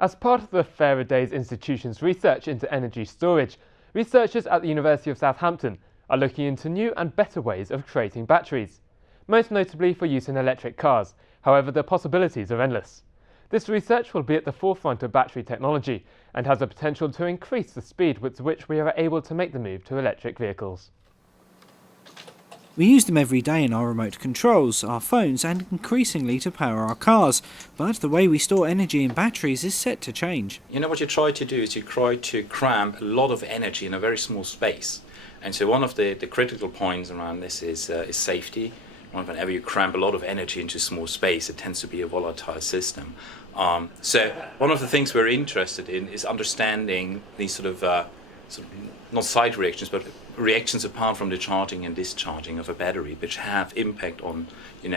As part of the Faraday Institutions' research into energy storage, researchers at the University of Southampton are looking into new and better ways of creating batteries, most notably for use in electric cars. However, the possibilities are endless. This research will be at the forefront of battery technology and has the potential to increase the speed with which we are able to make the move to electric vehicles. We use them every day in our remote controls, our phones, and increasingly to power our cars. But the way we store energy in batteries is set to change. You know, what you try to do is you try to cram a lot of energy in a very small space. And so one of the critical points around this is safety. Whenever you cram a lot of energy into a small space, it tends to be a volatile system. So one of the things we're interested in is understanding these sort of not side reactions, but reactions apart from the charging and discharging of a battery, which have impact on,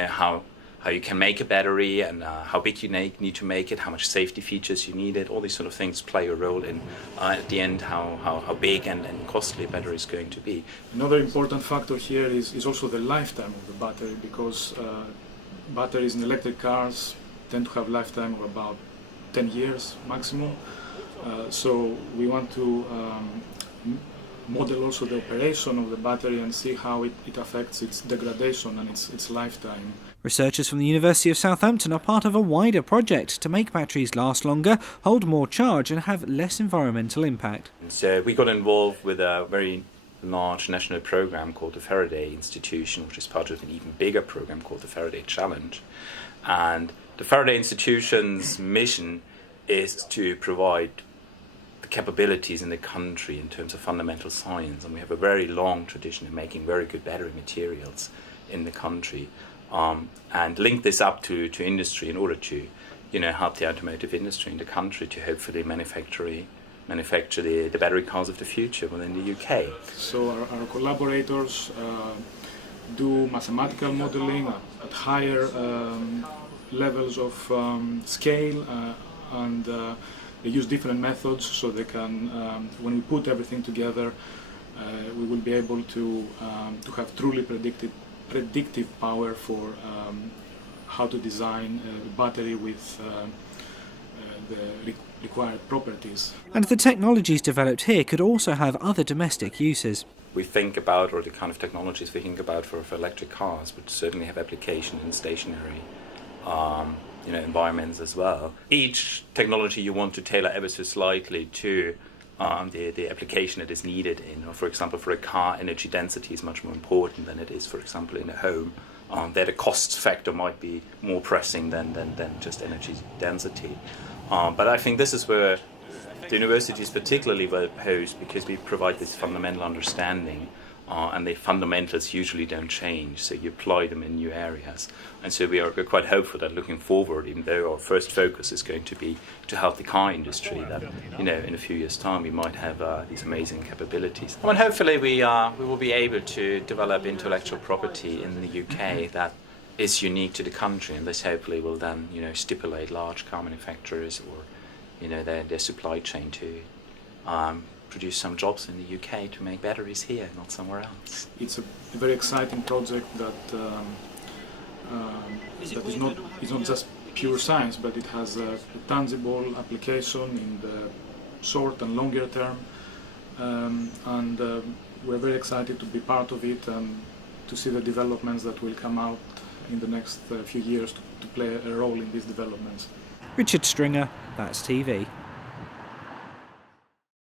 how you can make a battery and how big you need to make it, how much safety features you need it. All these sort of things play a role in, at the end, how big and costly a battery is going to be. Another important factor here is also the lifetime of the battery, because batteries in electric cars tend to have lifetime of about 10 years maximum. So we want to model also the operation of the battery and see how it affects its degradation and its lifetime. Researchers from the University of Southampton are part of a wider project to make batteries last longer, hold more charge and have less environmental impact. So we got involved with a very large national program called the Faraday Institution, which is part of an even bigger program called the Faraday Challenge. And the Faraday Institution's mission is to provide the capabilities in the country in terms of fundamental science, and we have a very long tradition of making very good battery materials in the country, and link this up to industry in order to help the automotive industry in the country to hopefully manufacture the battery cars of the future within the UK. So our collaborators do mathematical modeling at higher levels of scale, and they use different methods so they can, when we put everything together, we will be able to have truly predictive power for how to design a battery with the required properties. And the technologies developed here could also have other domestic uses. We think about, or the kind of technologies we think about for electric cars, would certainly have application in stationary environments as well. Each technology you want to tailor ever so slightly to the application it is needed in. For example, for a car, energy density is much more important than it is, for example, in a home. There the cost factor might be more pressing than just energy density. But I think this is where the university is particularly well posed, because we provide this fundamental understanding, and the fundamentals usually don't change, so you apply them in new areas. And so we're quite hopeful that looking forward, even though our first focus is going to be to help the car industry, that in a few years' time we might have these amazing capabilities. And hopefully we will be able to develop intellectual property in the UK that is unique to the country, and this hopefully will then stipulate large car manufacturers or their supply chain to produce some jobs in the UK to make batteries here, not somewhere else. It's a very exciting project that is not just pure science, but it has a tangible application in the short and longer term, and we're very excited to be part of it and to see the developments that will come out in the next few years to play a role in these developments. Richard Stringer, That's TV.